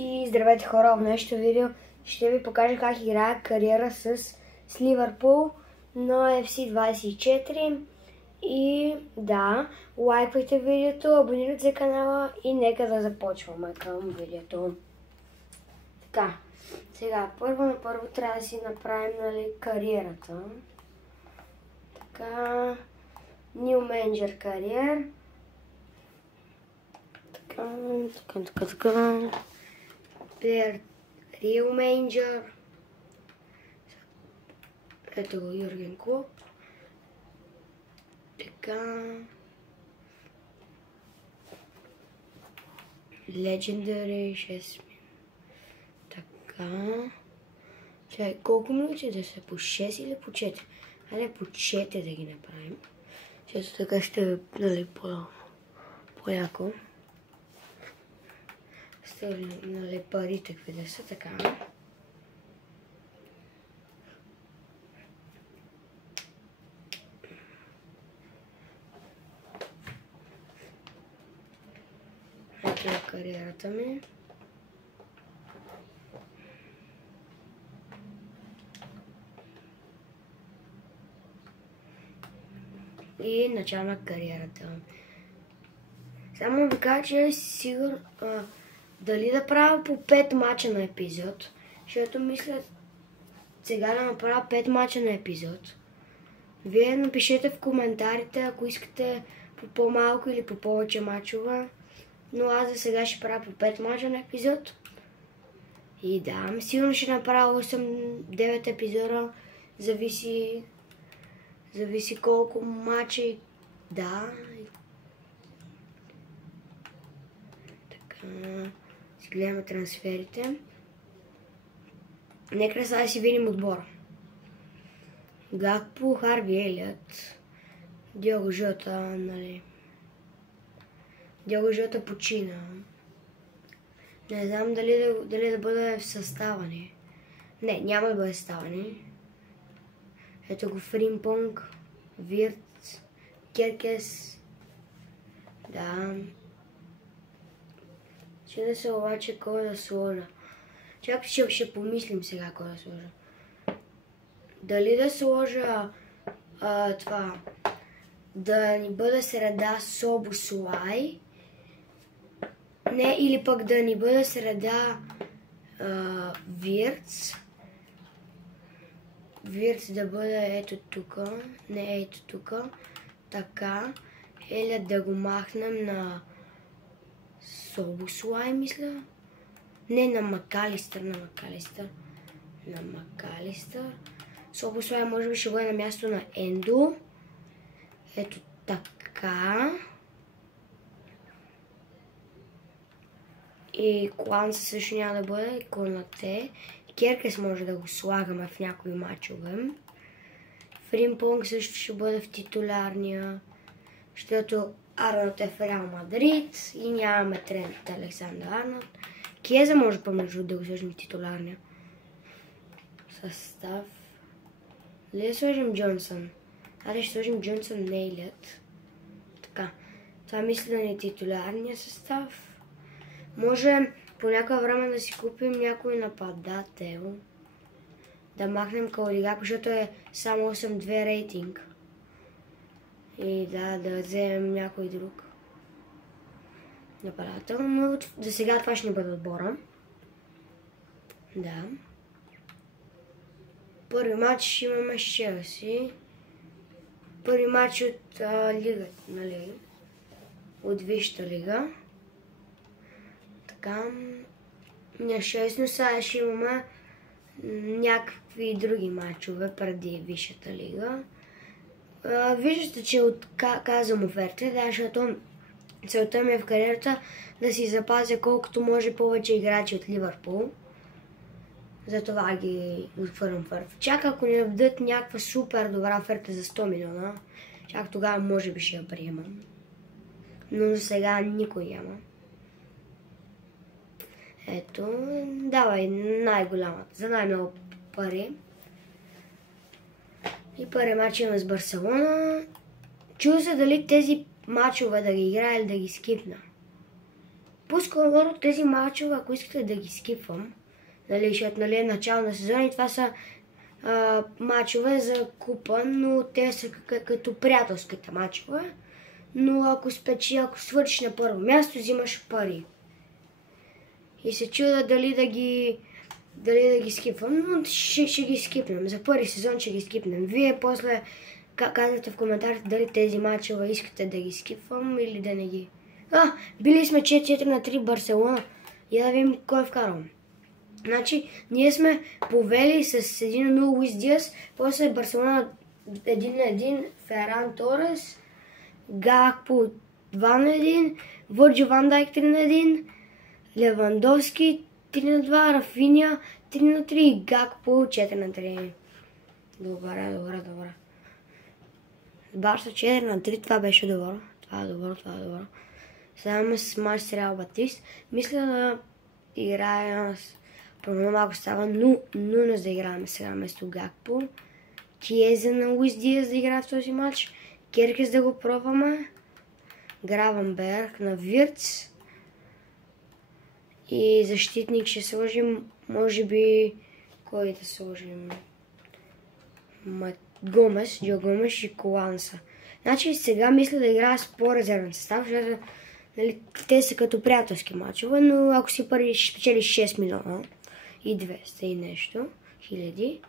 И здравейте хора, в днешното видео ще ви покажа как играя кариера с Ливърпул на FC24. И да, лайквайте видеото, абонирайте се канала и нека да започваме към видеото. Така, сега първо на първо трябва да си направим кариерата. Така, New Manager кариер. Така. Real Manager. Ето го Юрген Клоп. Така. Legendary 6. Така. Чай, колко минути да са? По 6 или по 4? Айде по 4 да ги направим. Защото така ще е по-яко. Нали, парите какви да са, така. Ето е кариерата ми. И начало на кариерата. Само ви кажа, че сигурно дали да правя по 5 мача на епизод, защото мисля сега да направя 5 мача на епизод. Вие напишете в коментарите, ако искате по по-малко или по повече мачове, но аз за сега ще правя по 5 мача на епизод. И да, сигурно ще направя 8-9 епизода, зависи колко мача и да. Така, си гледаме трансферите. Нека сега да си видим отбора. Гакпо, Харви Елиот, Диого Жота, нали. Диого Жота почина. Не знам дали да бъде в състава ни. Не, няма да бъде в състава ни. Ето го Фримпонг, Вирт, Керкес. Да. Ще се обаче кой да сложа. Чак ще помислим сега кой да сложа. Дали да сложа това, да ни бъде среда Собослай, не, или пък да ни бъде среда Вирц. Вирц да бъде ето тук, не ето тук, така, или да го махнем на Собослай, мисля. Не, на Макалистър. Собослай може би ще бъде на място на Ендо. Ето така. И Кланца също няма да бъде, Конате. Керкес може да го слагаме в някои мачове. Фримпонг също ще бъде в титулярния, защото Арнолд е в Реал Мадрид и нямаме Трент Александър Арнолд. Кеза може по-между да го сложим титуларния състав. Дали да сложим Джонсън? Аре ще сложим Джонсън на Елиот. Така. Това мисля да не е титуларния състав. Може по някое време да си купим някой нападател. Да махнем Калдигако, защото е само 8-2 рейтинг. И да вземем някой друг нападател, но за сега това ще ни бъде отбора. Да. Първи матч имаме с Челси. Първи матч от лигата, нали? От Висшата лига. Така. На 6, но сега ще имаме някакви други матчове преди Висшата лига. Виждате, че казвам оферти, да, защото целта ми е в кариерата да си запазя колкото може повече играчи от Ливърпул. Затова ги отвървам оферта. Чак ако ни дадат някаква супер добра оферта за 100 милиона, чак тогава може би ще я приемам. Но за сега никой няма. Ето, давай най-голямата, за най-много пари. И първи матч имаме с Барселона. Чува се дали тези матчове да ги играя или да ги скипна. По-скоро тези мачове, ако искате да ги скипвам, нали, защото нали, е начало на сезона и това са мачове за купа, но те са като приятелските мачове. Но ако свършиш на първо място, взимаш пари. И се чуда дали да ги скипвам, но ще ги скипнем. За първи сезон ще ги скипнем. Вие после казвате в коментарите дали тези мачове искате да ги скипвам или да не ги. Били сме 4-3 Барселона. Я да видим кой е вкарал. Значи, ние сме повели с 1-0 Луис Диас, после Барселона 1-1, Феран Торес, Гакпо 2-1, Върджил Ван Дайк 3-1, Левандовски 3-2, Рафиня 3-3 и Гакпо 4-3. Добре. Барса 4-3, това беше добро. Това е добро. Сега имаме с мач с Реал Батис. Мисля да играя първо малко става Нунес да играем сега вместо Гакпо. Киеза на Луис Диас да играе в този матч. Керкес да го пробваме. Гравенберг на Вирц. И защитник ще сложим, може би, кой да сложим? Джо Гомес и Коланса. Значи сега мисля да играя с по-резервен състав, защото нали, те са като приятелски мачове, но ако си първи ще спечелиш 6 милиона и 200 и нещо хиляди.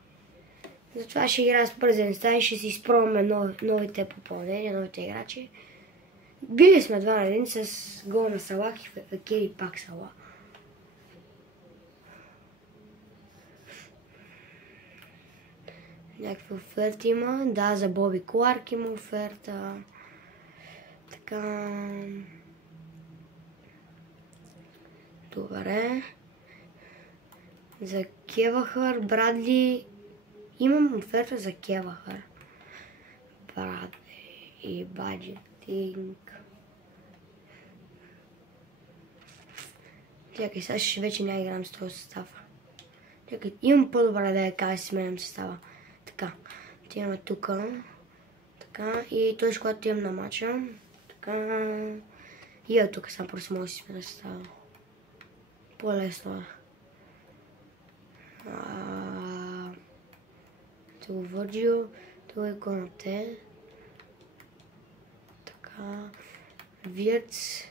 Затова ще играя с по-резервен състав и ще си изпробваме новите попълнения, новите играчи. Били сме 2-1 с гол на Салах и Фекир и пак Салах. Някакви оферти има. Да, за Боби Кларк има оферта. Така. Добре. За Кевахър, Брадли. Имам оферта за Кевахър. Брадли и баджетинг. Чакай, сега вече не играм с този състав. Чакай, имам по-добра да я как си сменям състава. Така, отиваме тук. Така, и той когато отивам на матча. Така, и тук сам просто мога да си сменя състава. По-лесно. Това Върджил, това е Конате. Така, Вирц.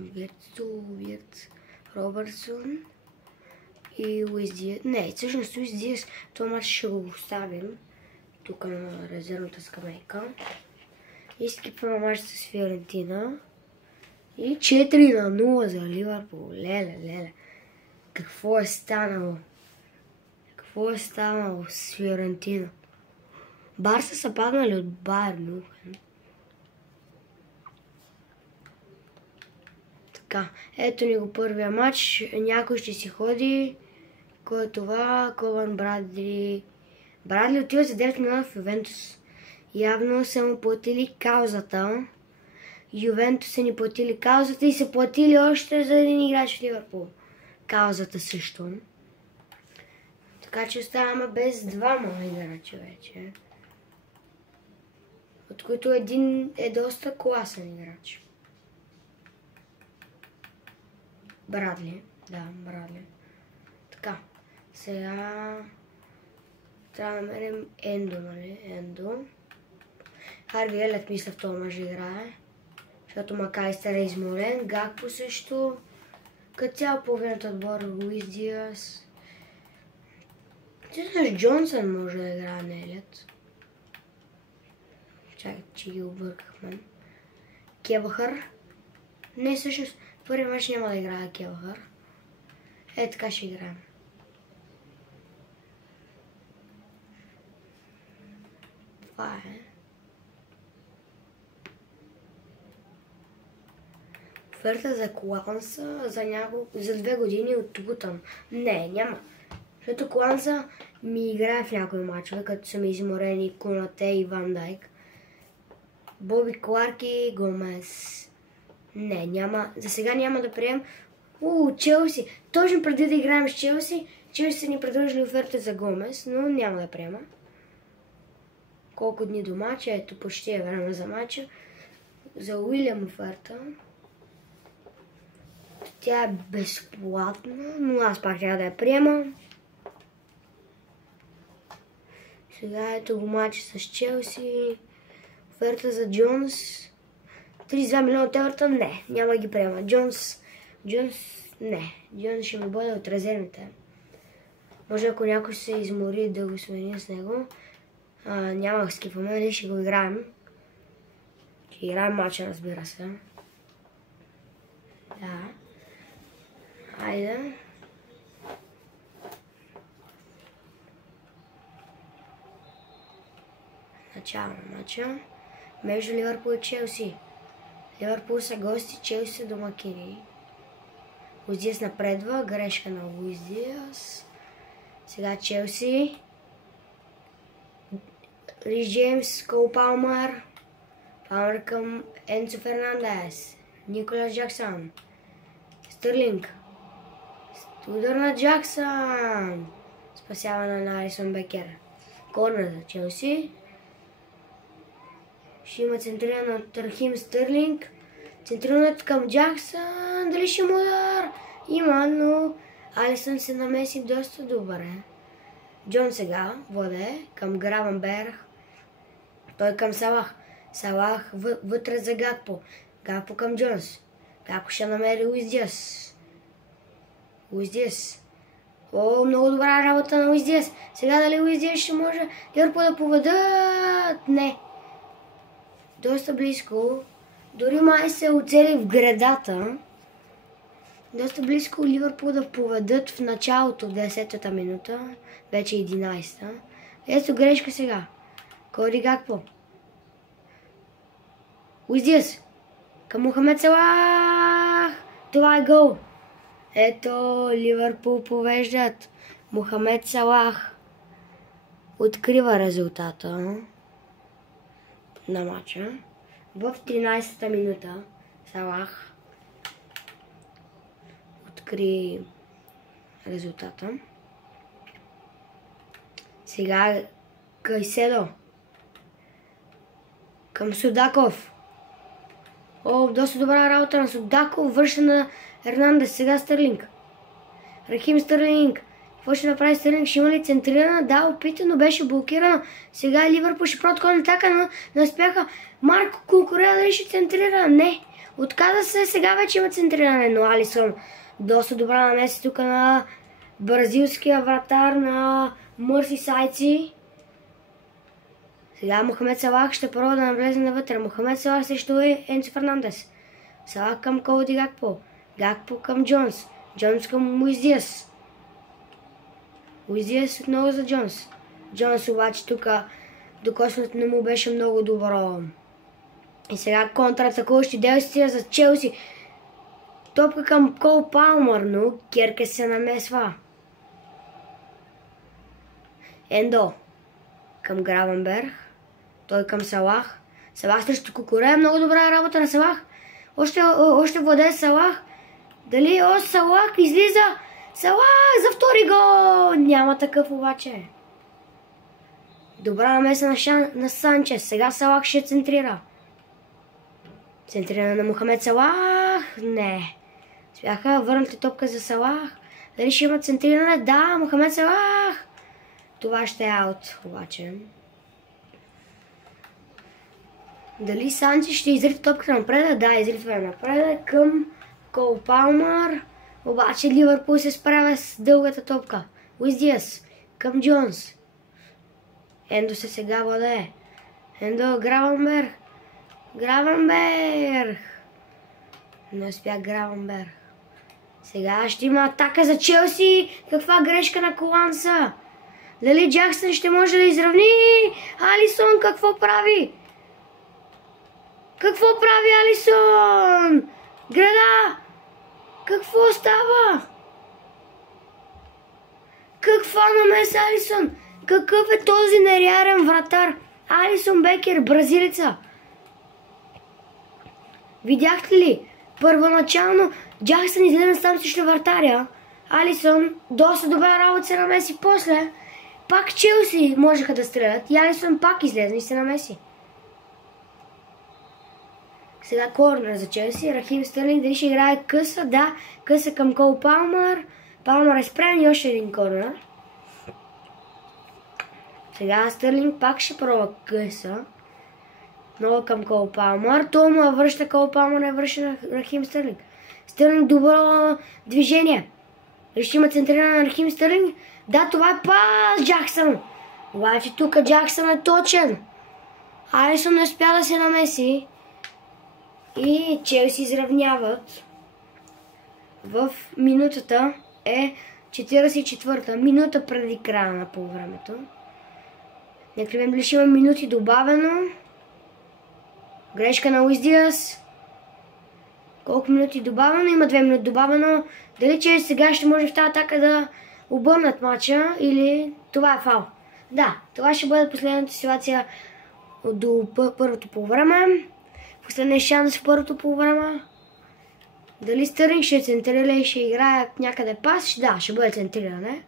Вирц, Робъртсон и Луис Диас. Не, всъщност Луис Диас, това матч ще го оставим тук на резервната скамейка. И скипваме матч с Фиорентина. И 4-0 за Ливърпул. Леле. Какво е станало? Какво е станало с Фиорентина? Барса са паднали от Байер Мюнхен. Така, ето ни го първия матч. Някой ще си ходи. Кой е това? Кован Брадли. Брадли отива за 9 милиона в Ювентус. Явно са му платили каузата. Ювентус са ни платили каузата и са платили още за един играч в Ливърпул. Каузата също. Така че оставаме без двама играча вече. От които един е доста класен играч. Брадли. Да, Брадли. Така. Сега трябва да намерим Ендо, нали? Ендо. Харви Елев мисля в това може играе. Защото Макалистър е изморен. Гакпо също. Като цял половината отбор Луис Диас. Всъщност Джонсън може да играе на Елет. Чакай, че ги объркахме. Кевахър. Не, всъщност първи мач няма да играе Кевахър. Е, така ще играем. Това е. Оферта за Коланса за 2 години от Лутън. Не, няма. Защото Коланса ми играе в някои мачове, като са ми изморени Конате и Ван Дайк. Боби Кларк и Гомес. Не, няма. За сега няма да прием. Челси. Точно преди да играем с Челси, Челси са ни предложили оферта за Гомес, но няма да приема. Колко дни до мача? Ето, почти е време за мача. за Уилям оферта. Тя е безплатна, но аз пак трябва да я приема. Сега ето го мача с Челси. Оферта за Джонс. 32 милиона от Евертън? Не, няма ги приема. Джонс, не. Джонс ще ми бъде от резервите. Може ако някой се измори да го смени с него. Няма да скипваме, нали ще го играем. Ще играем матча, разбира се. Да. Айде. Начало на матча. Между Ливърпул и Челси. Ливърпул са гости, Челси са домакини. Луис Диас напредва, грешка на Луис Диас. Сега Челси. Рис Джеймс, Кол Палмър. Палмър към Енцо Фернандес. Николас Джаксън. Стърлинг. Удар на Джаксън. Спасяване на Алисон Бекер. Корнер за Челси. Ще има центриране от Рахим Стърлинг. Центрирането към Джаксън. Дали ще му удар? Има, но Алисън се намеси доста добре. Джон сега воде към Гравенберг. Той към Салах. Салах вътре за Гакпо. Гакпо към Джонс. Гакпо ще намери Луис Диас. Луис Диас. О, много добра работа на Луис Диас. Сега дали Луис Диас ще може Ливърпул да поведат? Не. Доста близко. Дори май се оцели в гредата. Доста близко Ливърпул да поведат в началото, 10-та минута. Вече 11-та. Ето грешка сега. Коди Гакпо. Луис Диас. Към Мохамед Салах. Това е гол. Ето Ливърпул повеждат. Мохамед Салах открива резултата на матча. В 13-та минута Салах откри резултата. Сега Кайседо към Судаков. О, доста добра работа на Судаков, върши на Ернандес. Сега Стърлинг. Рахим Стърлинг. Какво ще направи Стърлинг? Ще има ли центрирана? Да, опита, но беше блокирана. Сега Ливърпул ще правят кон атака, но не успяха. Марко Кукурея дали ще центрира? Не. Отказа се, сега вече има центриране, но Алисон доста добра намеса тук на бразилския вратар на Мърсисайдци. Сега Мохамед Салах ще пробва да навлезе навътре. Мохамед Салах срещу Енцо Фернандес. Салах към Коди Гакпо. Гакпо към Джонс. Джонс към Луис Диас. Луис Диас отново за Джонс. Джонс обаче тук докосването не му беше много добро. И сега контратакуващи действия за Челси. Топка към Кол Палмър, но Керке се намесва. Ендо към Гравенберг. Той към Салах. Салах срещу Кукурея. Много добра работа на Салах. Още владее Салах. Дали Салах излиза? Салах за втори гол! Няма такъв обаче. Добра намеса на Санчес. Сега Салах ще центрира. Центриране на Мохамед Салах. Не. Бяха върнати топка за Салах. Дали ще има центриране? Да, Мохамед Салах. Това ще е аут обаче. Дали Санчес ще изрите топката напред? Да, изритва напред към Кол Палмър. Обаче Ливърпул се справя с дългата топка. Луис Диас към Джонс. Ендо се сега владее. Ендо Гравенберг. Гравенберг. Не успя Гравенберг. Сега ще има атака за Челси. Каква грешка на Коланса. Дали Джаксън ще може да изравни? Алисон какво прави? Какво прави Алисон? Града! Какво става? Каква намеса Алисон? Какъв е този нереален вратар? Алисон Бекер, бразилеца. Видяхте ли? Първоначално Джаксън излезе сам срещу вратаря. Алисон доста добра работа се намеси. После пак Челси можеха да стрелят и Алисон пак излезе и се намеси. Сега корнер за Челси. Рахим Стърлинг дали ще играе къса? Да, къса към Кол Палмър. Палмър е спрян и още един корнер. Сега Стърлинг пак ще пробва къса. Много към Кол Палмър. Той му връща Кол Палмър, не връща Рахим Стърлинг. Стърлинг добро движение. Дали ще има центриране на Рахим Стърлинг? Да, това е пас Джаксън. Обаче тук Джаксън е точен. Алисън не успя да се намеси. И Челси изравняват. В минутата е 44-та. Минута преди края на полувремето. Нека видим дали ще има минути добавено. Грешка на Луис Диас. Колко минути добавено? Има 2 минути добавено. Дали че сега ще може в тази атака да обърнат матча или това е фал? Да, това ще бъде последната ситуация до първото полувреме. Последният шанс в първото полувреме. Дали Стърлинг ще центрира и ще играе някъде пас? Да, ще бъде центриране.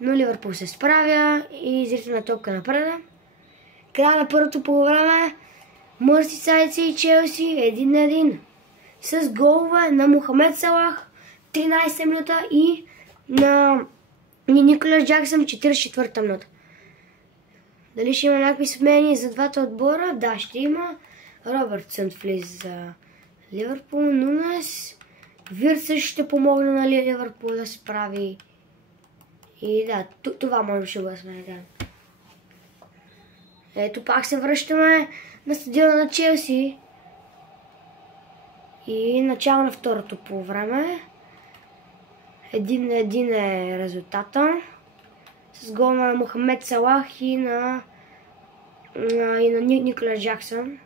Но Ливърпул се справя и изритна топка напред. Края на първото полувреме. Мърсисайдци и Челси 1-1. С голове на Мохамед Салах 13 минута и на Николас Джаксън 44-та минута. Дали ще има някакви смени за двата отбора? Да, ще има. Робъртсън влиза за Ливърпул. Нунес. Вирц ще помогне на Ливърпул да се справи. И да, това може да бъде сменен. Ето пак се връщаме на стадиона на Челси. И начало на второто полувреме. 1-1 е резултата. С гол на Мохамед Салах и на Николас Джаксън.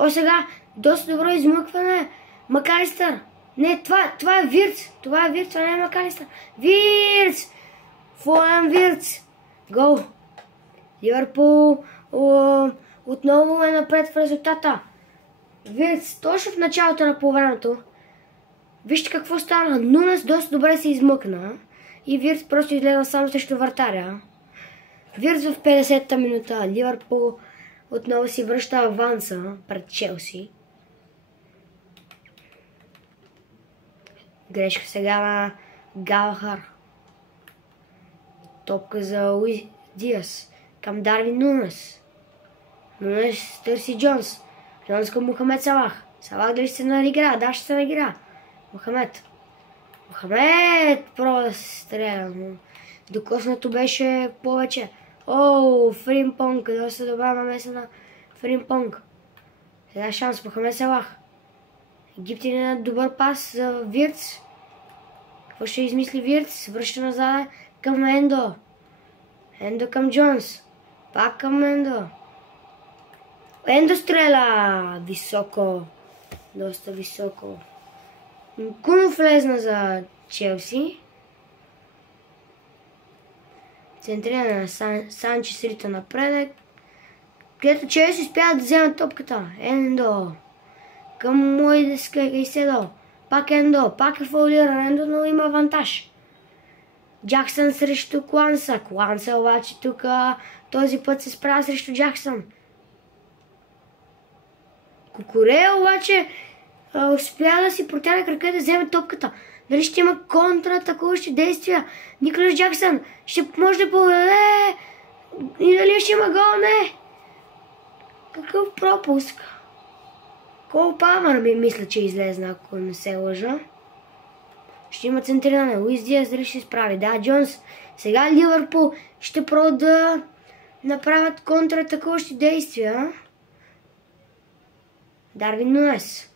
О, сега доста добро измъкване. Макалистър. Не, това е Вирц. Това е Вирц, това не е Макалистър. Вирц! Фолан Вирц. Гол. Ливърпул отново е напред в резултата. Вирц, точно в началото на полувремето. Вижте какво стана. Нунес доста добре се измъкна. И Вирц просто изгледа само срещу вратаря. Вирц в 50-та минута. Ливърпул отново си връща аванса пред Челси. Грешка сега на Галахар. Топка за Луис Диас. Към Дарвин Нунес. Нунес търси Джонс. Джонс към Мохамед Салах. Салах дали ще се наигра? Да, ще се наигра. Мохамед просто стреля. Докоснато беше повече. О, Фримпонг. Доста добра намеса на Фримпонг. Сега шанс. Мохамед Салах. Египтянин е добър пас за Вирц. Какво ще измисли Вирц? Връща назад към Ендо. Ендо към Джонс. Пак към Ендо. Ендо стреля. Високо. Доста високо. Куно влезна за Челси. Центриране на Санчес рита напредък. Където Челси успяват да вземат топката. Ендо. Към Моидес Кайседо. Пак Ендо. Пак е фаулиран Ендо, но има авантаж. Джаксън срещу Куанса. Куанса обаче тук този път се справя срещу Джаксън. Кукурея обаче успя да си протяга крака да вземе топката. Дали ще има контратакуващи действия? Николас Джаксън ще може да поведе. И дали ще има гол? Не. Какъв пропуск. Кол Палмър ми мисля, че излезна, ако не се лъжа. Ще има центриране. Луис Диас дали ще се справи? Да, Джонс. Сега Ливърпул ще пробват да направят контратакуващи действия. Дарвин Нунес.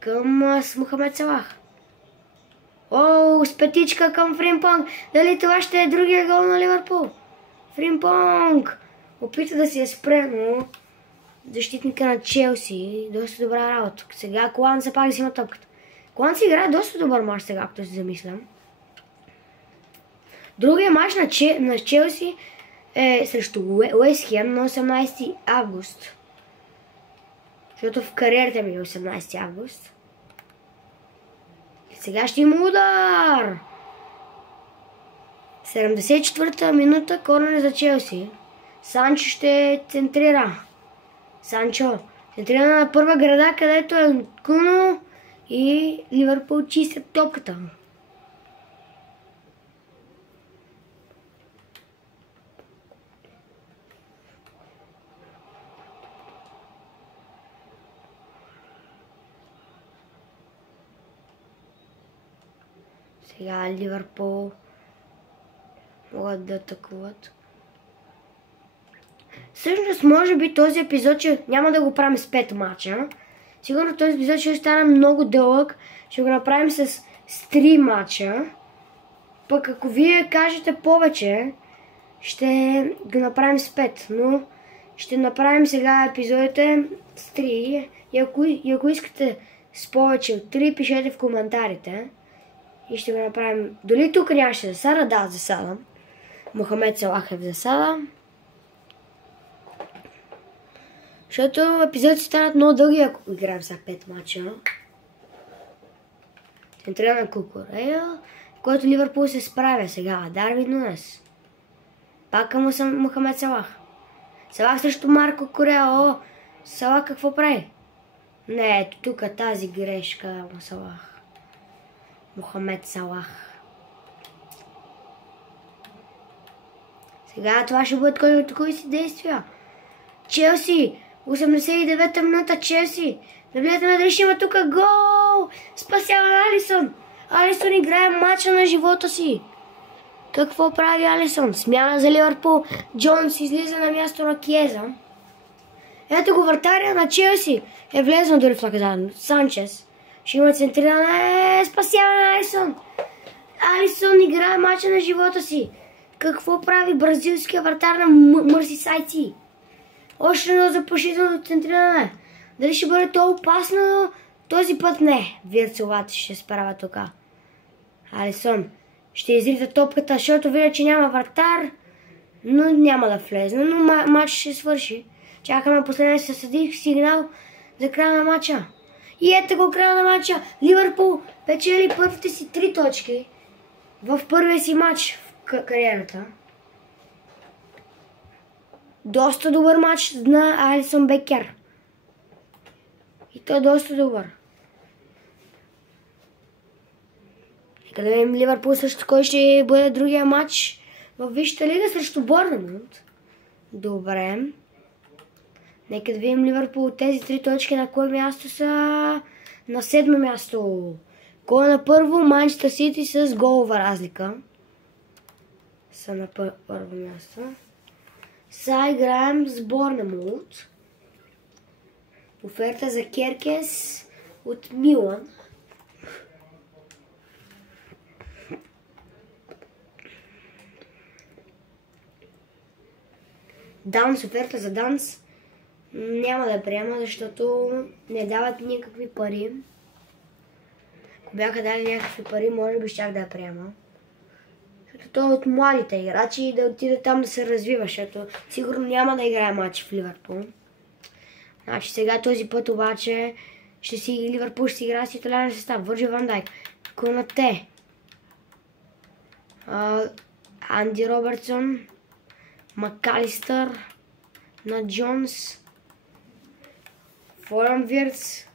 Към Мохамед Салах. О, с петичка към Фримпонг. Дали това ще е другия гол на Ливърпул? Фримпонг опита да си е спре, но защитника на Челси. Доста добра работа. Сега Куанса пак да си има топката. Куанса играе доста добър мач сега, както си замислям. Другия мач на Челси е срещу Уест Хем на 18 август. Защото в кариерата ми е 18 август. И сега ще има удар! 74-та минута, корнер за Челси. Санчо ще центрира. Санчо Центрирана на първа града, където е Куно и Ливърпул чистят топката. Сега Ливърпул могат да атакуват. Всъщност, може би този епизод, че няма да го правим с 5 мача. Сигурно този епизод ще стане много дълъг. Ще го направим с 3 мача. Пък ако вие кажете повече, ще го направим с 5. Но ще направим сега епизодите с 3. И ако искате с повече от 3, пишете в коментарите. И ще го направим. Дали тук нямаше засада? Да, засада. Мохамед Салах е в засада. Защото епизодите станат много дълги, ако играем сега 5 мача. Центрирана на Кукурея, в който Ливърпул се справя сега. Дарвин Нунес. Пак към Мохамед Салах. Салах срещу Марко Корея. О, Салах какво прави? Не, ето тук тази грешка на Салах. Мохамед Салах. Сега това ще бъдат кой си действия. Челси. 89-та минута Челси. Да гледаме дали ще има тук гол. Спасява Алисон. Алисон играе матча на живота си. Какво прави Алисон? Смяна за Ливърпул. Джонс излиза на място на Киеза. Ето го, вратаря на Челси е влезнал дори в наказание. Санчес. Ще има центриране. Спасява на Алисон. Алисон играе матча на живота си. Какво прави бразилския вратар на Мърсисайдци? Още едно заплашително центриране. Дали ще бъде то опасно? Този път не. Вирцелата ще справя тук. Алисон ще изрита топката, защото видя, че няма вратар. Но няма да влезне. Но матч ще свърши. Чакаме последния съдих сигнал за края на матча. И ето го края на матча. Ливърпул печели първите си 3 точки в първия си матч в кариерата. Доста добър матч на Алисон Бекер. И той е доста добър. Нека да видим Ливърпул срещу кой ще бъде другия матч в Висшата лига срещу Борнмут. Добре. Нека да видим Ливърпул тези 3 точки на кое място са? На 7-мо място. Кой е на първо? Манчестър Сити с голова разлика. Са на първо място. Сега играем с Борнмут. Оферта за Керкес от Милан. Данс, оферта за Данс няма да приема, защото не дават никакви пари. Ако бяха дали някакви пари, може би щях да я приема. Защото той е от младите играчи и да отиде там да се развива, защото сигурно няма да играе матч в Ливърпул. Значи сега този път обаче Ливърпул ще си играе с титулярен състав. Върджил Ван Дайк, Конате, Анди Робертсон, Макалистър, на Джонс, Форан Вирц,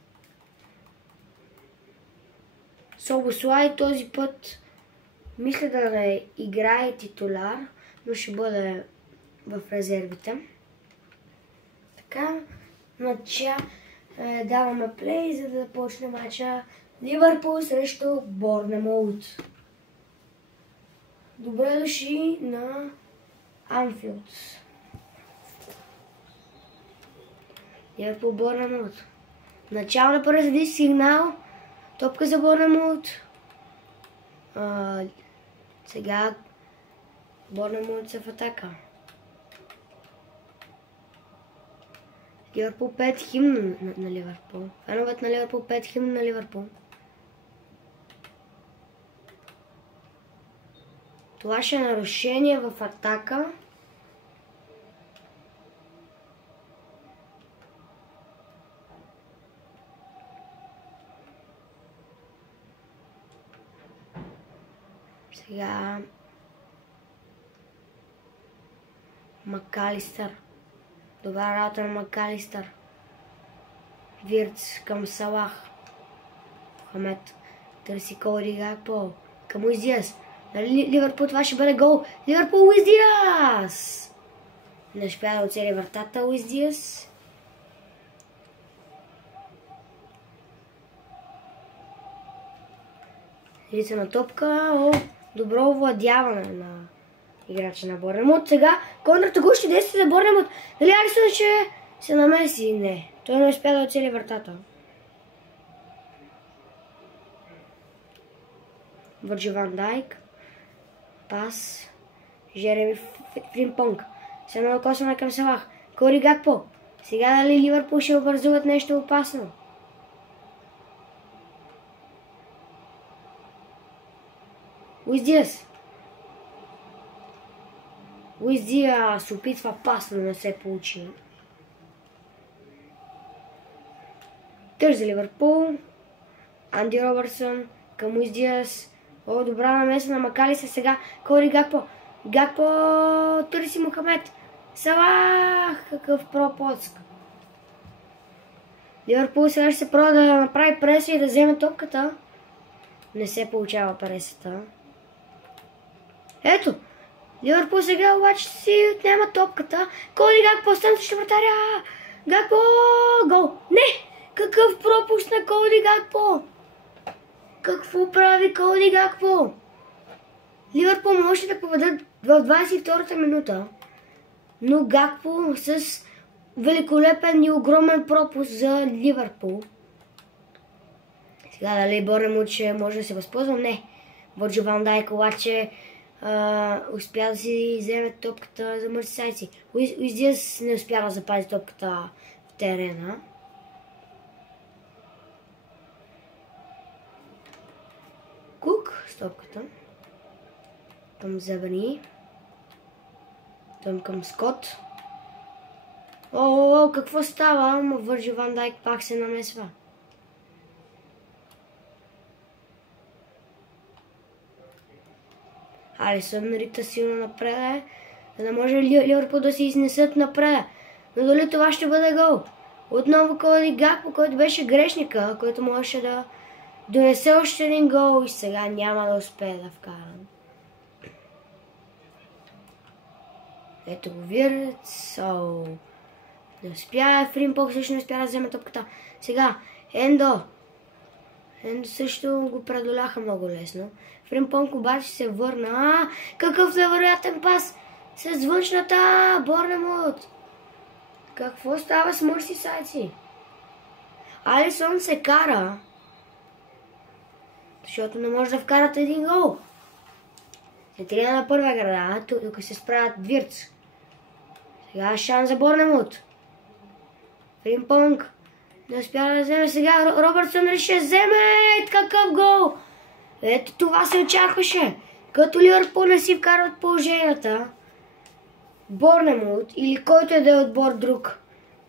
Собослай този път мисля да не играе титуляр, но ще бъде в резервите. Така, даваме плей, за да почне матча Ливърпул срещу Борнмут. Добре дошли на Анфилд. Ливърпул Борнмут. Начало на първи съдийски сигнал. Топка за Борнмут. Сега Борнмут са в атака. Ливърпул 5 химн на Ливърпул. Феновете на Ливърпул 5 химн на Ливърпул. Това ще е нарушение в атака. Сега Макалистър. Добра работа на Макалистър. Вирц към Салах. Мохамед търси Коди Гакпо. Към Луис Диас. Нали Ливърпул това ще бъде гол? Ливърпул, Луис Диас! Не успя да оцели вратата Луис Диас. Лица на топка. Добро овладяване на играча на Борнемут. Сега контратакуващи действия за Борнемут. Дали Алисън ще се намеси? Не. Той не успя да оцели вратата. Върджи Ван Дайк. Пас. Жереми Фримпонг. Само докосване към Салах. Коди Гакпо. Сега дали Ливърпул ще образуват нещо опасно? Луис Диас. Луис Диас опитва пас, но не се получи. Тързи Ливърпул. Анди Робъртсън към Луис Диас. Добра намеса на Макалиса сега. Коди Гакпо. Гакпо търси Мохамед. Салах! Какъв пропуск. Ливърпул сега ще се пробва да направи преса и да вземе топката. Не се получава пресата. Ето! Ливърпул сега обаче си отнема топката. Коди Гакпо, станцаща вратаря! Гакпо! Гол! Не! Какъв пропуск на Коди Гакпо! Какво прави Коди Гакпо? Ливърпул може да поведат в 22-та минута, но Гакпо с великолепен и огромен пропуск за Ливърпул. Сега дали Борнемут ще може да се възползва? Не. Върджи Ван Дайк обаче успя да си вземе топката за мърсисайци. Луис Диас не успя да запази топката в терена. Кук с топката. Към Забани. Там към Скот. Какво става? Върджи Ван Дайк пак се намесва. Алисън рита силно напред, за да може Ливърпул да се изнесат напред. Но дали това ще бъде гол? Отново Коди Гакпо, който беше грешника, който можеше да донесе още един гол и сега няма да успее да вкара. Ето го Вирц. Не успя. Фримпонг също не успя да вземе топката. Сега Ендо. Ендо също го предоляха много лесно. Фримпонг обаче се върна. Какъв невероятен пас с външната Борнемут. Какво става с мърсисайци? Алисън се кара, защото не може да вкарат един гол. Не трябва на първа града, тук се справят Вирц. Сега шанс за Борнемут. Фримпонг не успя да вземе. Сега Робъртсън реши да вземе. Какъв гол! Ето това се очакваше. Като Ливърпул не си вкарват положенията, Борнемут или който е да е отбор друг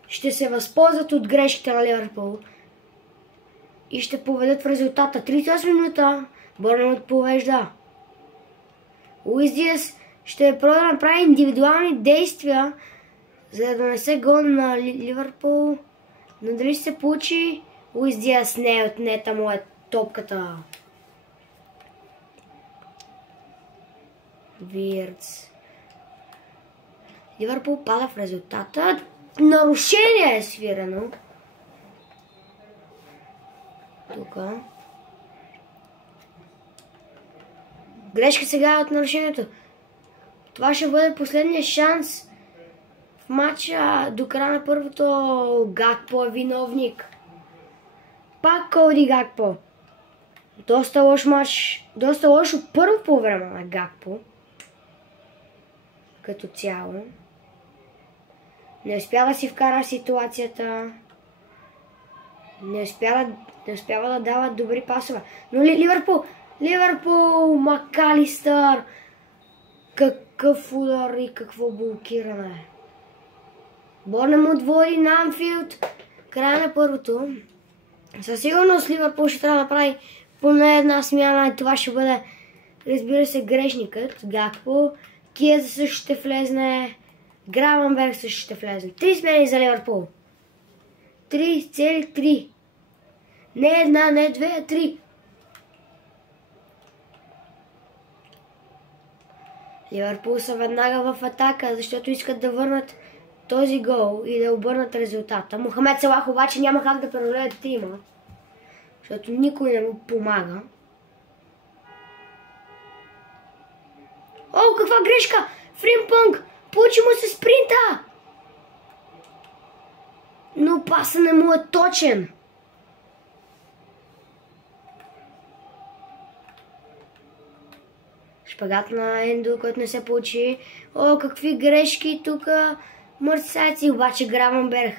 ще се възползват от грешките на Ливърпул и ще поведат в резултата. 38 минута Борнемут повежда. Луис Диас ще пробва да направи индивидуални действия, за да донесе гол на Ливърпул. Но дали ще се получи? Луис Диас не е отнета му е топката. Вирц. Ливърпул пада в резултата. Нарушение е свирено. Тук. Грешка сега от нарушението. Това ще бъде последния шанс в матча до края на първото. Гакпо е виновник. Пак Коди Гакпо. Доста лош матч. Доста лошо първо по време на Гакпо. Като цяло. Не успя да си вкара ситуацията. Не успява да дава добри пасове. Но Ливърпул, Макалистър. Какъв удар и какво блокиране. Борнемут води на Анфилд. Края на първото. Със сигурност Ливърпул ще трябва да прави поне една смяна и това ще бъде, разбира се, грешникът. Гакпо. Киеза също ще влезне. Гравенберг също ще влезне. 3 смени за Ливърпул. 3,3. Не една, не две, а 3. Ливърпул са веднага в атака, защото искат да върнат този гол и да обърнат резултата. Мохамед Салах обаче няма как да преодолее трима, защото никой не му помага. О, каква грешка! Фримпънг! Получи му се спринта! Но паса не му е точен. Шпагат на Ендо, който не се получи. О, какви грешки тук. Мърсайци, обаче Гравенберг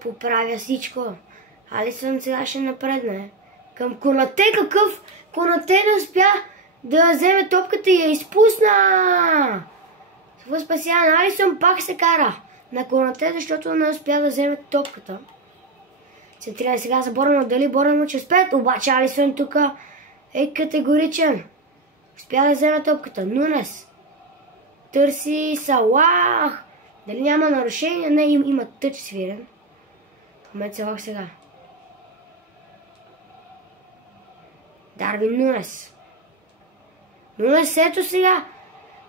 поправя всичко. Алисън сега ще напредне. Към Конате, какъв? Конате не успя да вземе топката и я изпусна. В спасяване Алисън пак се кара на Конате, защото не успя да вземе топката. Центриране сега за Борнмут, дали Борнмут ще успеят, обаче Алисън тук е категоричен. Успя да вземе топката. Нунес търси Салах. Дали няма нарушение? Не, има тъч свирен. Мохамед Салах сега. Дарвин Нунес. Нунес, ето сега.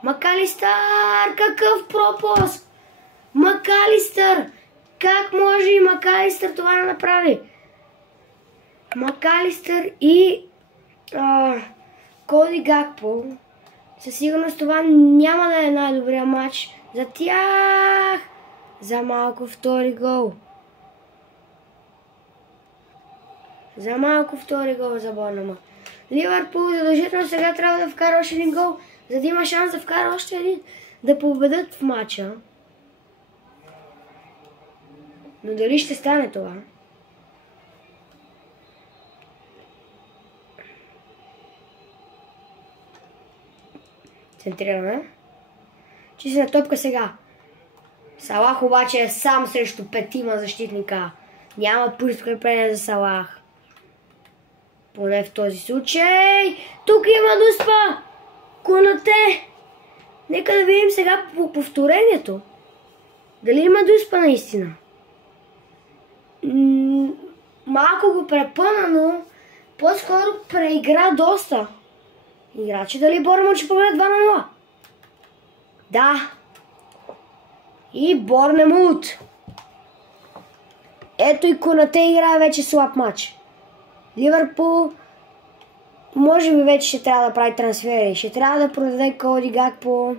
Макалистър! Какъв пропуск! Макалистър! Как може и Макалистър това да направи? Макалистър и Коди Гакпо. Със сигурност това няма да е най-добрия матч за тях. За малко втори гол. За малко втори гол за Борнмут. Ливърпул задължително сега трябва да вкара още един гол, за да има шанс да вкара още един, да победят в матча. Но дали ще стане това? Центрираме. Чистена топка сега. Салах обаче е сам срещу петима защитника. Няма подкрепление за Салах. Поне в този случай. Тук има Дуспа. Конате. Нека да видим сега по повторението. Дали има Дуспа наистина? Малко го препъна, но по-скоро преигра доста. Играчи, дали Борнмут ще победят 2-0? Да. И Борнмут. Ето и Конате играе вече слаб матч. Ливърпул може би вече ще трябва да прави трансфери. Ще трябва да продаде Коди Гакпо.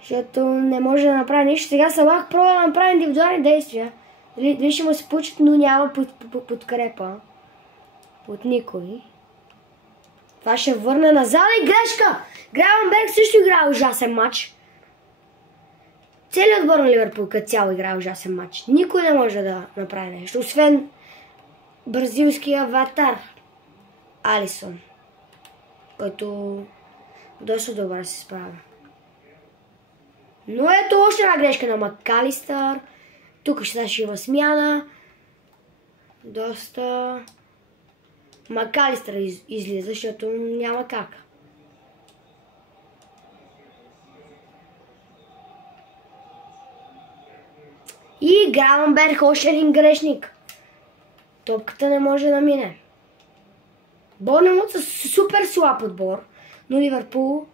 Защото не може да направи нищо. Сега Салах пробва да направи индивидуални действия. Дали ще му се получат, но няма подкрепа от никой. Това ще върне назад и грешка! Гравенберг също играе ужасен матч. Целият отбор на Ливърпул като цяло играе ужасен матч. Никой не може да направи нещо, освен бразилския аватар Алисън, който доста добре се справя. Но ето още една грешка на Макалистър. Тук ще има смяна. Доста... Макалистър излиза, защото няма как. И Гравенберг още един грешник. Топката не може да мине. Борнмут са супер слаб отбор, но Ливърпул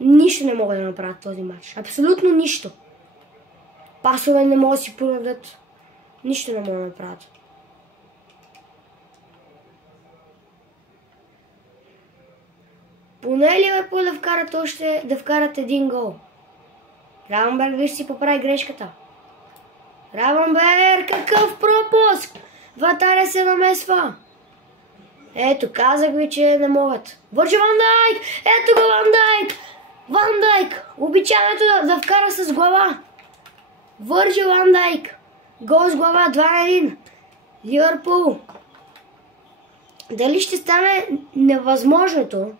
нищо не могат да направят този матч. Абсолютно нищо. Пасове не могат да си продадат. Нищо не могат да направят. Поне Ливърпул да вкарат един гол. Гравенберг виж си поправи грешката. Гравенберг, какъв пропуск! Вратаря се намесва. Ето, казах ви, че не могат. Върши Ван Дайк! Ето го Ван Дайк! Ван Дайк! Обичайното да вкара с глава. Върши Ван Дайк! Гол с глава, 2-1. Ливърпул. Дали ще стане невъзможното?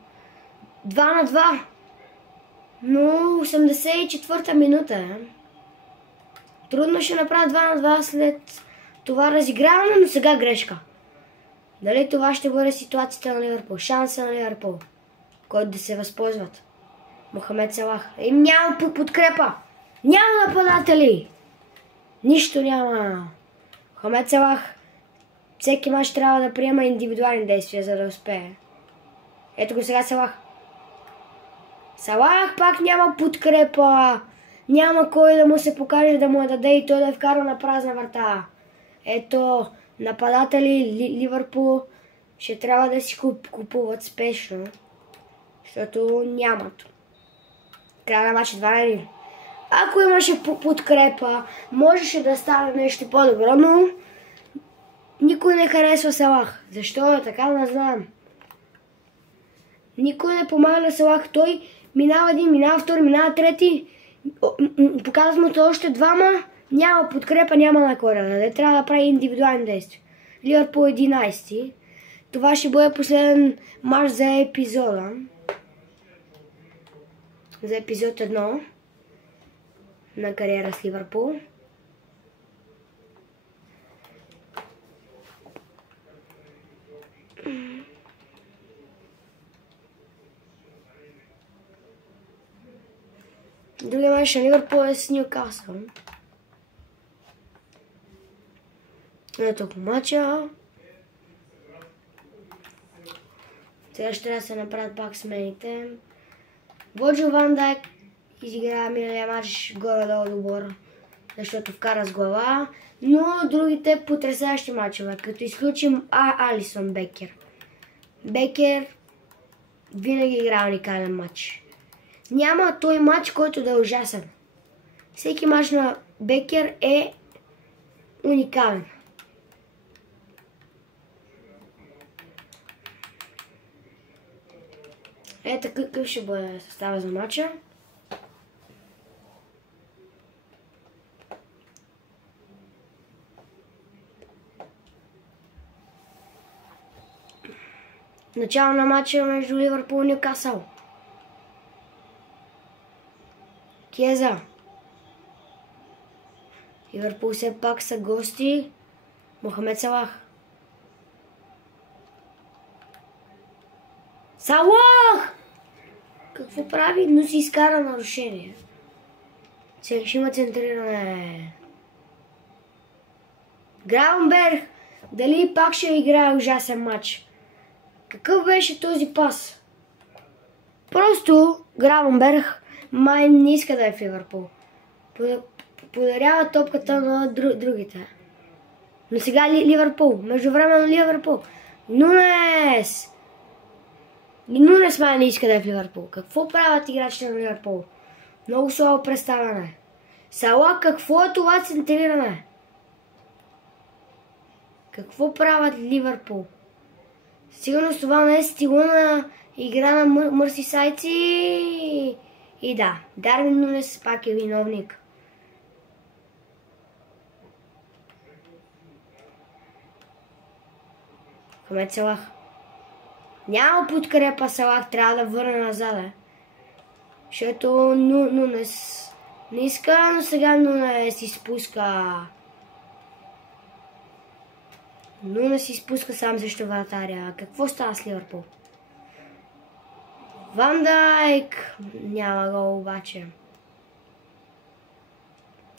2-2. Но 84-та минута е. Трудно ще направя 2-2 след това разиграване, но сега грешка. Дали това ще бъде ситуацията на Ливърпул? Шанса на Ливърпул, който да се възползват. Мохамед Салах. Им няма подкрепа. Няма нападатели. Нищо няма. Мохамед Салах всеки мач трябва да приема индивидуални действия, за да успее. Ето го сега Салах. Салах пак няма подкрепа. Няма кой да му се покаже, да му я даде и той да е вкара на празна врата. Ето, нападатели Ливърпул ще трябва да си купуват спешно, защото нямат. Края на матча 2-1. Ако имаше подкрепа, можеше да стане нещо по-добро, но никой не харесва Салах. Защо е така, не знам. Никой не помага на Салах. Той минава един, минава втори, минава трети. Показват му още двама. Няма подкрепа, няма на кой да даде. Трябва да прави индивидуални действия. Ливърпул 11. Това ще бъде последен мач за епизода. За епизод 1 на кариера с Ливърпул. Другия мач на Ливърпул е с Нюкасъл. Ето по мача. Сега ще трябва да се направят пак смените. Върджил Ван Дайк изигра миналия матч горе-долу добър, защото вкара с глава, но другите потресащи матчове, като изключим Алисон Бекер. Бекер винаги игра уникален матч. Няма той матч, който да е ужасен. Всеки матч на Бекер е уникален. Ето какъв ще бъде състава за матча. Начало на матча между Ливърпул и Нюкасъл. Кеза. Ливърпул все пак са гости. Мохамед Салах. Салах! Какво прави? Но си изкара нарушение. Сега ще има центриране. Граунберг! Дали пак ще играе ужасен матч? Какъв беше този пас? Просто Граунберг май не иска да е в Ливърпул. Подарява топката на другите. Но сега Ливърпул. Междувременно Ливърпул. Нунес! Нунес май не иска да е в Ливърпул. Какво правят играчите на Ливърпул? Много слабо представяне. Салах, какво е това центриране? Какво правят Ливърпул? Сигурно това не е стила на игра на мърсисайци. И да, Дарвин Нунес пак е виновник. Мохамед Салах. Няма подкрепа Салах, трябва да върне назад. Защото Нунес не иска, но сега Нунес изпуска. Нунес изпуска сам срещу вратаря. Какво става с Ливърпул? Ван Дайк няма гол обаче.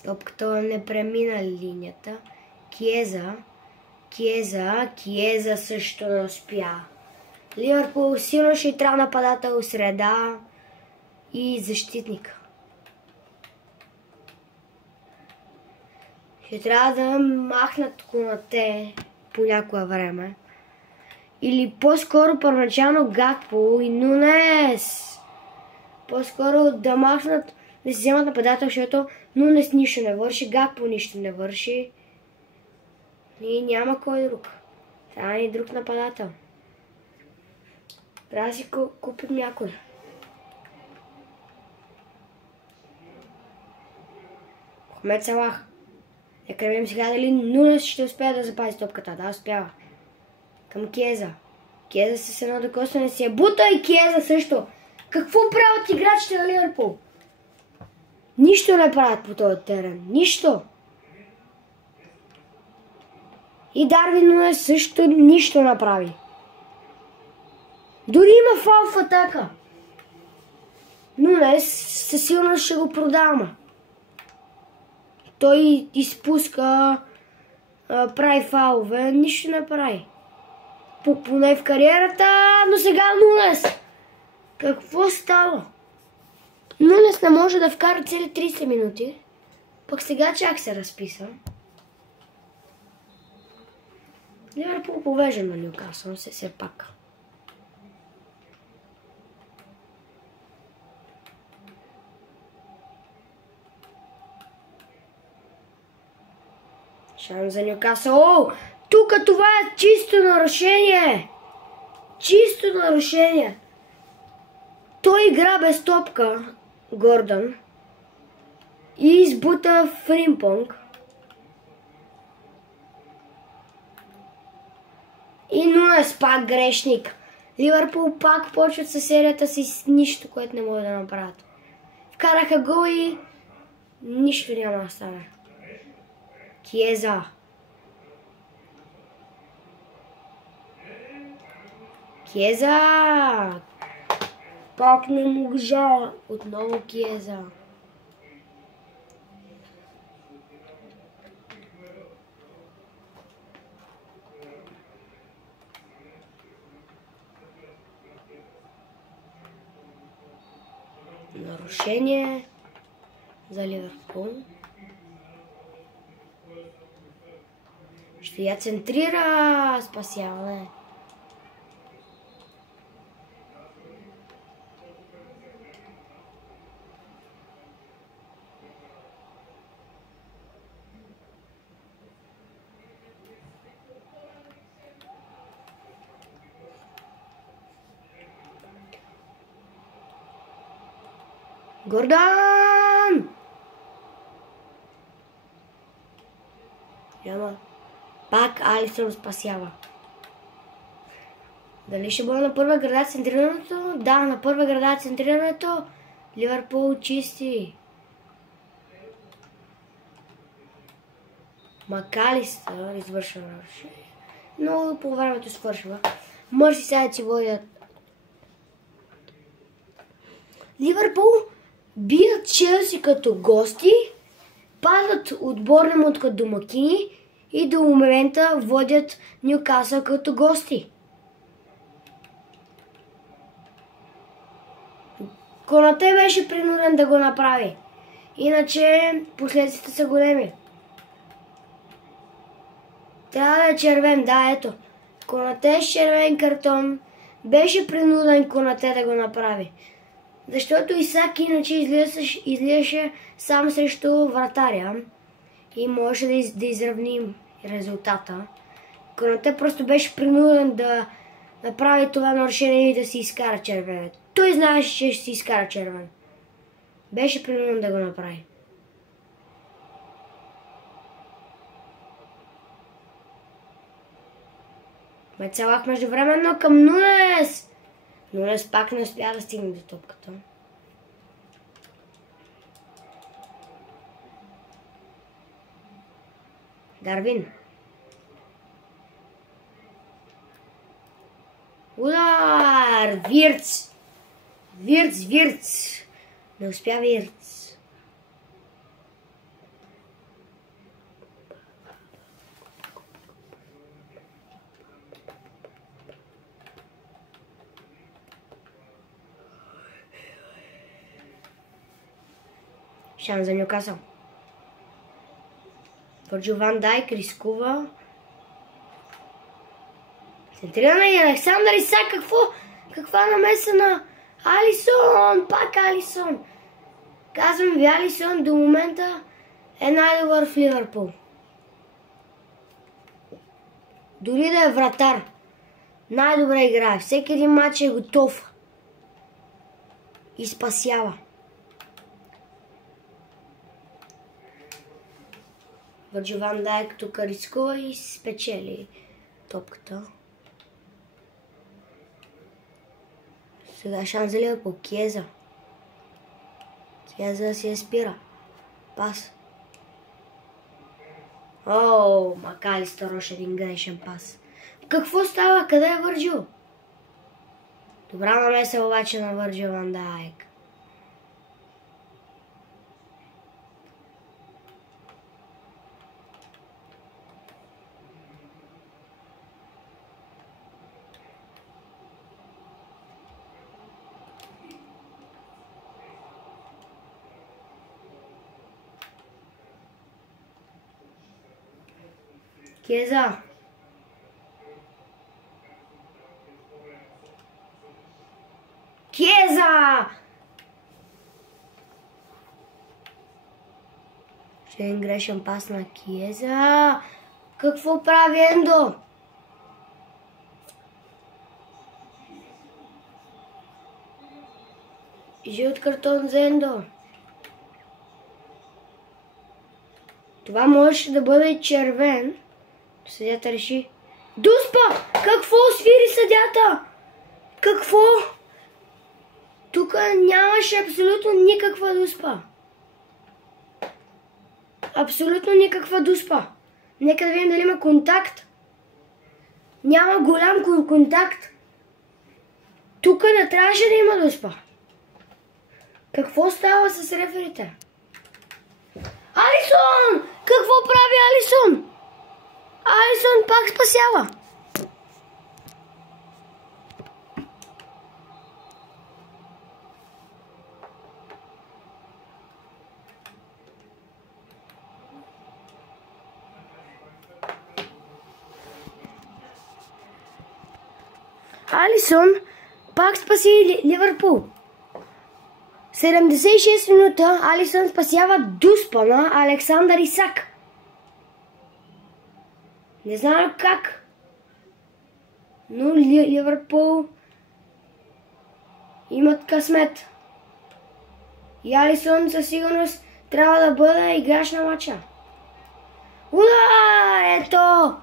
Топката не премина линията. Киеза също не успя. Ливърпул силно ще трябва нападател, среда и защитник. Ще трябва да махнат Конате по някое време. Или по-скоро първоначално Гакпо и Нунес. По-скоро да махнат, да си вземат нападател, защото Нунес нищо не върши, Гакпо нищо не върши. И няма кой друг. Трябва и друг нападател. Трябва да си купим някой. Мохамед Салах. Нека видим сега дали Нунес ще успее да запази топката. Да, успява. Към Киеза. Киеза с едно докосване си е бута и Киеза също. Какво правят играчите на Ливърпул? Нищо не правят по този терен. Нищо. И Дарвин Нунес също нищо направи. Дори има фаул в атака. Нунес със сигурност ще го продава. Той изпуска, прави фалове, нищо не прави. Поне в кариерата, но сега Нунес. Какво става? Нунес не може да вкара цели 30 минути, пък сега чак се разписа. Ливърпул повежда на Нюкасъл, все пак. Шанс за Нюкасъл. О, тук това е чисто нарушение. Чисто нарушение. Той игра без топка, Гордън. И избута Фримпонг. И Нунес пак грешник. Ливърпул пак почват със серията си с нищо, което не могат да направят. Вкараха гол и нищо няма да стане. Киеза. Киеза! Пак не можа. Отново Киеза. Нарушение за Ливърпул. Ще я центрира. Спасяване. Гордън! Няма. Пак Алисън спасява. Дали ще бъде на първа града центрирането? Да, на първа града центрирането. Ливърпул чисти. Макалистър извършва нарушение. Но по времето свършва. Мърсисайдци водят. Ливърпул бият Челси като гости, падат от Борнемут като домакини и до момента водят Нюкасъл като гости. Конате беше принуден да го направи. Иначе последствията са големи. Трябва да е червен, да, ето. Конате с червен картон. Беше принуден Конате да го направи. Защото Исак иначе излизаше сам срещу вратаря и можеше да изравним резултата. Конате просто беше принуден да направи това нарушение и да си изкара червен. Той знаеше, че ще си изкара червен. Беше принуден да го направи. Мецалах междувременно към Нунес. Нунес пак не успя да стигне до топката. Дарвин. Удар! Вирц! Вирц! Не успя Вирц. Шанс за Нюкасъл. Върджил Ван Дайк рискува. Центрирана и Александър Исак. Каква намеса на Алисон? Пак Алисон. Казвам ви, Алисон до момента е най-добър в Ливърпул. Дори да е вратар. Най-добре играе. Всеки един матч е готов. И спасява. Върджил Ван Дайк тук рискува и спечели топката. Сега шанс за Ливърпул. Киеза. Киеза си спира. Пас. О, Макалистър, още един грешен пас. Какво става? Къде е Върджил? Добра намеса обаче на Върджил Ван Дайк. Кеза. Кеза! Ще е грешен пас на Кеза. Какво прави Ендо? Жълт картон за Ендо. Това можеше да бъде червен. Съдята реши. Дуспа! Какво свири съдята? Какво? Тук нямаше абсолютно никаква дуспа. Абсолютно никаква дуспа. Нека да видим дали има контакт. Няма голям контакт. Тук не трябваше да има дуспа. Какво става с реферите? Алисон! Какво прави Алисон? Алисон пак спасява. Алисон пак спаси Ливърпул. 76 минута Алисон спасява дуспа на Александър Исак. Не знам как, но Ливърпул имат късмет. И Алисон със сигурност трябва да бъде играч на матча. Ура! Ето!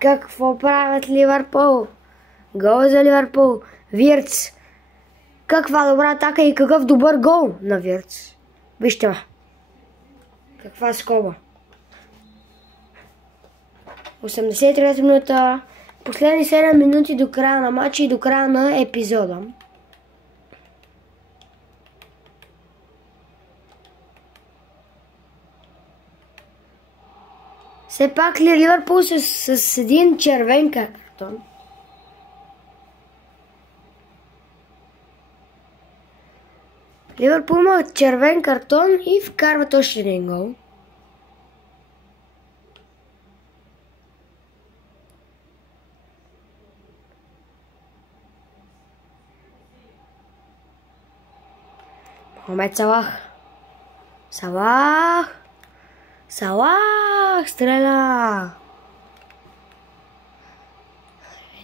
Какво правят Ливърпул? Гол за Ливърпул. Вирц. Каква добра атака и какъв добър гол на Вирц. Вижте ме. Каква скоба. 83 минута. Последни 7 минути до края на матча и до края на епизода. Все пак Ливърпул с един червен картон. Ливърпул има червен картон и вкарват още един гол. Мохамед Салах. Салах стреля.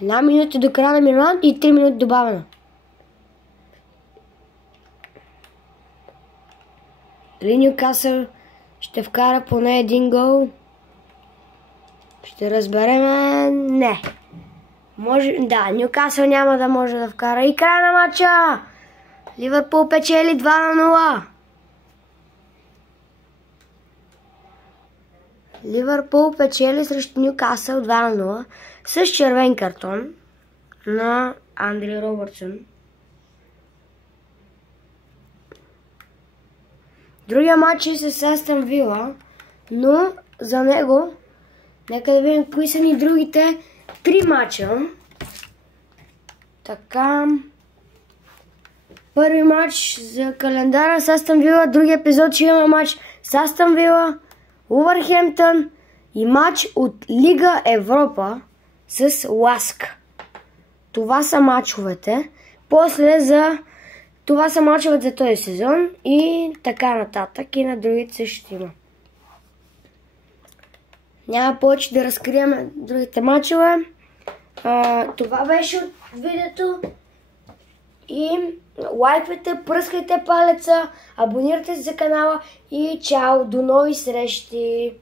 1 минута до края на Милан и 3 минути добавена. Дали Нюкасъл ще вкара поне един гол? Ще разберем. Не. Може, да, Нюкасъл няма да може да вкара. И край на матча! Ливърпул печели 2-0. Ливърпул печели срещу Нюкасъл 2-0 с червен картон на Андри Робъртсън. Другия матч е с Астън Вила, но за него нека да видим кои са ни другите 3 матча. Така, първи матч за календара с Астън Вила, другия епизод ще има матч с Астън Вила, Увърхемптън и матч от Лига Европа с Ласк. Това са матчовете. Това са матчовете за този сезон и така нататък и на другите също има. Няма повече да разкрием другите матчове. Това беше от видеото. И лайквайте, пръскайте палеца, абонирайте се за канала и чао, до нови срещи!